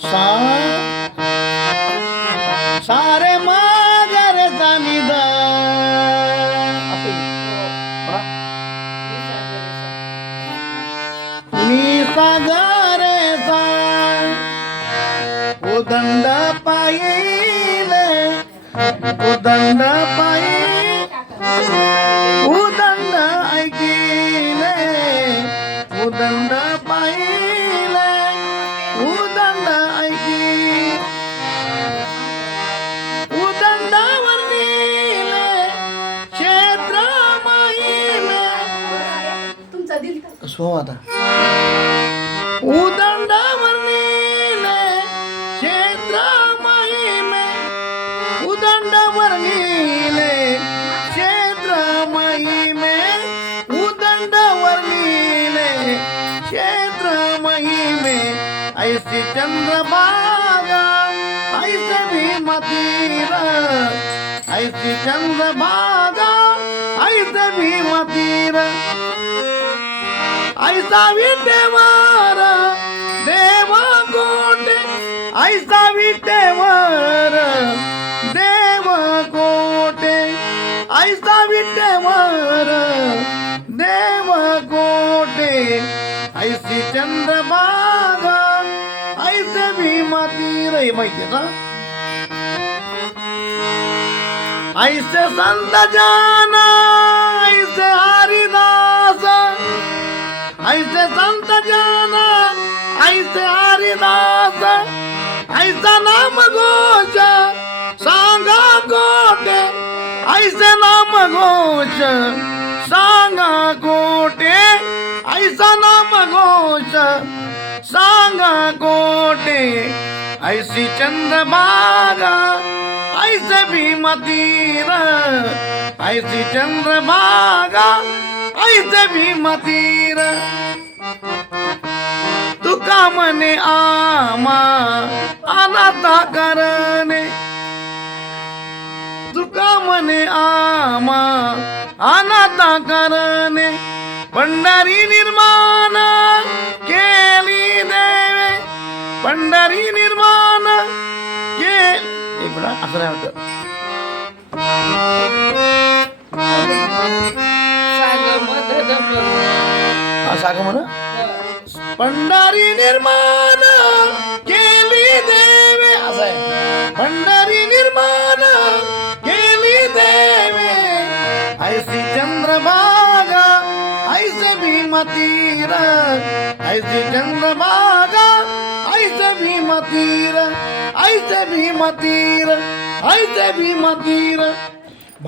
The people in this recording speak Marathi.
सा सारे मागरे जाणीदा मी सागरे सा उदंड पाहिले उदंड पायी उदंड ऐकिले उदंड पाहिले उदंड ऐकी उदंडावर नेले क्षेत्र माहिले तुमचा दिल सो आता उदंडावर नेले क्षेत्र महिमे उदंडावर नेले क्षेत्र महिमे उदंडावर नेले क्षेत्र महिमे ऐसी चंद्रभागा ऐसे भीमतीर ऐसी चंद्रभागा ऐसे भीमतीर ऐसा विटेवर देव कोटे ऐसा विटेवर देव कोटे ऐसा विटेवर देव कोटे ऐसी चंद्रभागा ऐसे भीमतीर हे माहिती का ऐसे संत जाना ऐसे हरिदास ऐसे संत जाना ऐसे हरिदास ऐसा नाम घोष सांगा कोटे ऐसे नाम घोष सांगा कोटे ऐसा नाम घोष सांगा कोटे ऐसी चंद्रभागा ऐसे भीमतीर ऐसी चंद्रभागा ऐसे भीमतीर तुका म्हणे आमा अनाथा करणे तुका म्हणे आमा अनाथा करणे पंढरी निर्माण केली देवे पंढरी निर्माण के एक मिनिट असं नाही होतं साग म्हण पंढरी निर्माण केली देवे असं आहे पंढरी निर्माण केली देवे ऐसी चंद्रभागा ऐसे भीमतीर ऐसी चंद्रभागा ऐसे भीमतीर ऐसे भीमतीर ऐसे भीमतीर